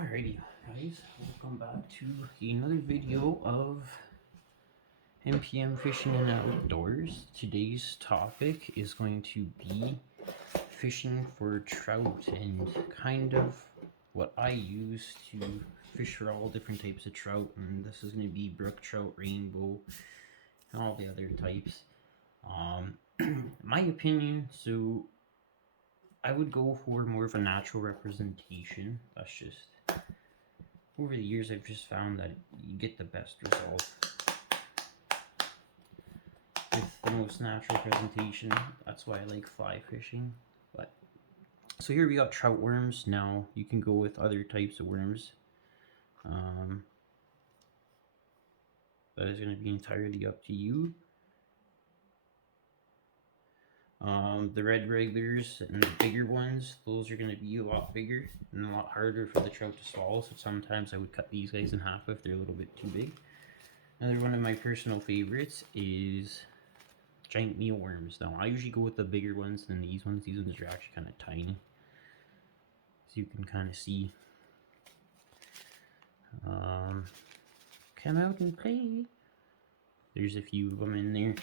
Alrighty guys, welcome back to another video of MPM Fishing and Outdoors. Today's topic is going to be fishing for trout and kind of what I use to fish for all different types of trout, and this is going to be brook trout, rainbow, and all the other types. My opinion, so I would go for more of a natural representation. That's just, over the years I've just found that you get the best result with the most natural presentation. That's why I like fly fishing. But so here we got trout worms. Now you can go with other types of worms. That is going to be entirely up to you. The red regulars and the bigger ones, those are going to be a lot bigger and a lot harder for the trout to swallow, so sometimes I would cut these guys in half if they're a little bit too big. Another one of my personal favorites is giant mealworms. Now I usually go with the bigger ones than these ones. These ones are actually kind of tiny, so you can kind of see. Come out and play. There's a few of them in there.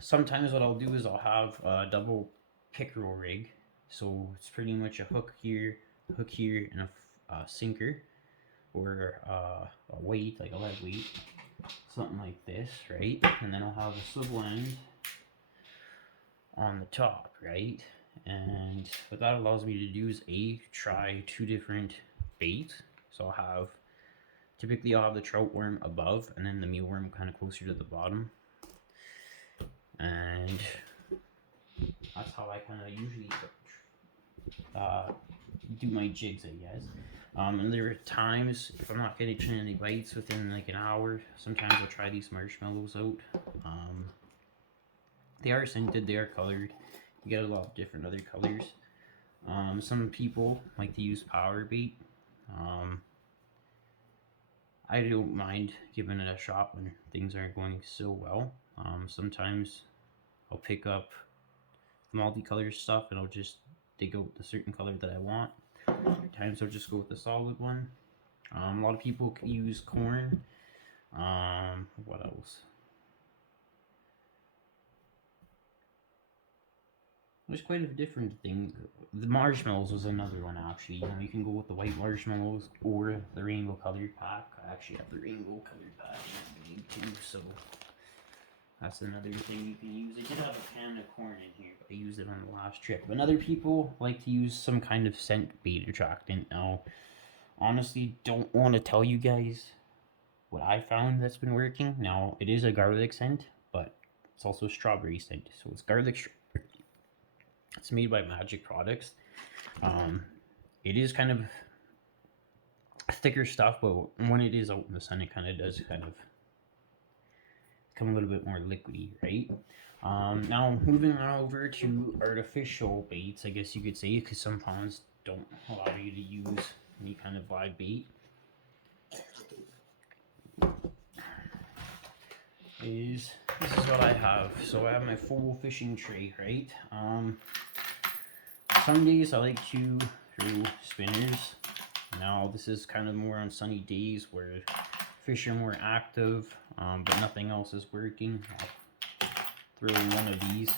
Sometimes what I'll do is I'll have a double pickerel rig, so it's pretty much a hook here, and a sinker, or a weight, like a lead weight, something like this, right? And then I'll have a swivel end on the top, right? And what that allows me to do is try two different baits. So typically I'll have the trout worm above and then the mealworm kind of closer to the bottom. And that's how I kind of usually do my jigs, I guess. And there are times, if I'm not getting any bites within like an hour, sometimes I'll try these marshmallows out. They are scented, they are colored. You get a lot of different other colors. Some people like to use power bait. I don't mind giving it a shot when things aren't going so well. Sometimes I'll pick up the multicolored stuff and I'll just dig out the certain color that I want. Other times I'll just go with the solid one. A lot of people use corn. What else? There's quite a different thing. The marshmallows was another one, actually. You know, you can go with the white marshmallows or the rainbow colored pack. I actually have the rainbow colored pack too, so that's another thing you can use. I did have a can of corn in here, but I used it on the last trip. But other people like to use some kind of scent bait attractant. Now, honestly, don't want to tell you guys what I found that's been working. Now, it is a garlic scent, but it's also a strawberry scent. So it's garlic strawberry. It's made by Magic Products. It is kind of thicker stuff, but when it is out in the sun, it kind of does kind of become a little bit more liquidy, right? Now moving on over to artificial baits, I guess you could say, because some ponds don't allow you to use any kind of live bait. This is what I have. So I have my full fishing tray, right? Some days I like to throw spinners. Now this is kind of more on sunny days where fish are more active, but nothing else is working. I'll throw in one of these.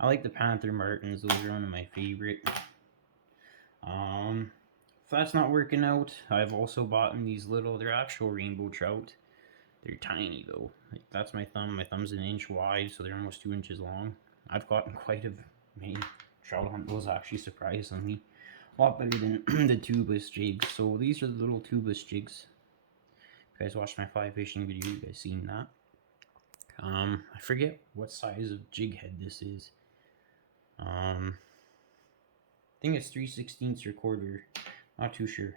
I like the Panther Martins. Those are one of my favorite. If that's not working out, I've also bought these little, they're actual rainbow trout. They're tiny though. Like, that's my thumb. My thumb's an inch wide, so they're almost 2 inches long. I've gotten quite a many trout on those, actually, surprisingly. A lot better than the tubeless jigs. So these are the little tubeless jigs. If you guys watched my fly fishing video, you guys seen that. I forget what size of jig head this is. I think it's 3/16 or quarter. Not too sure.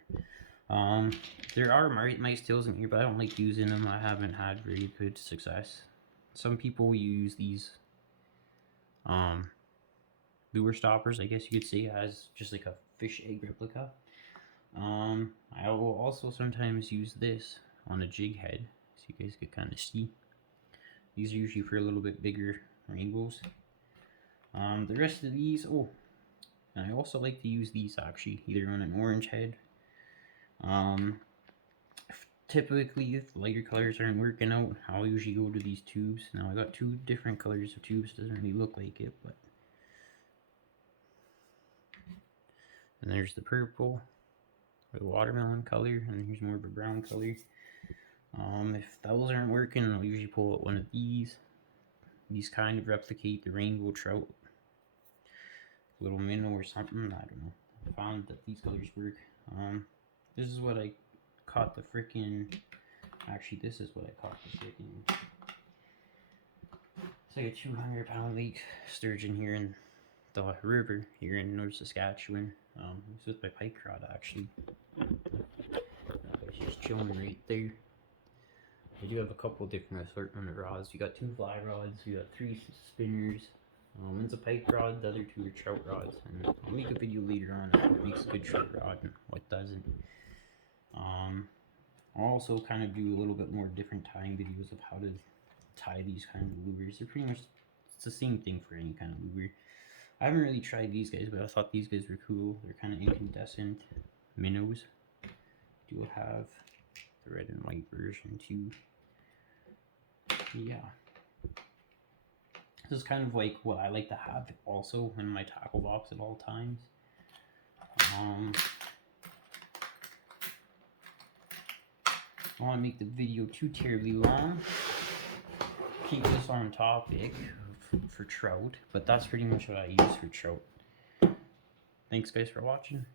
There are mice tails in here, but I don't like using them. I haven't had very good success. Some people use these lure stoppers, I guess you could say, as just like a fish egg replica. I will also sometimes use this on a jig head, so you guys could kind of see. These are usually for a little bit bigger rainbows. The rest of these, And I also like to use these actually, either on an orange head. Typically, if lighter colors aren't working out, I'll usually go to these tubes. Now I got two different colors of tubes, doesn't really look like it, but. And there's the purple, or the watermelon color, and here's more of a brown color. If those aren't working, I'll usually pull out one of these. These kind of replicate the rainbow trout, little minnow or something. I don't know. I found that these colors work. This is what I caught the freaking. Actually, this is what I caught the freaking. It's like a 200-pound lake sturgeon here in the river here in North Saskatchewan. It's with my pike rod actually. It's just chilling right there. I do have a couple different assortment of rods. You got 2 fly rods, you got 3 spinners. One's a pike rod, the other 2 are trout rods. And I'll make a video later on what makes a good trout rod and what doesn't. I'll also kind of do a little bit more different tying videos of how to tie these kind of lures. They're pretty much, it's the same thing for any kind of lure. I haven't really tried these guys, but I thought these guys were cool. They're kind of incandescent minnows. Do have the red and white version too. Yeah. This is kind of like what I like to have also in my tackle box at all times. I don't want to make the video too terribly long. Keep this on topic for trout, but that's pretty much what I use for trout. Thanks guys for watching.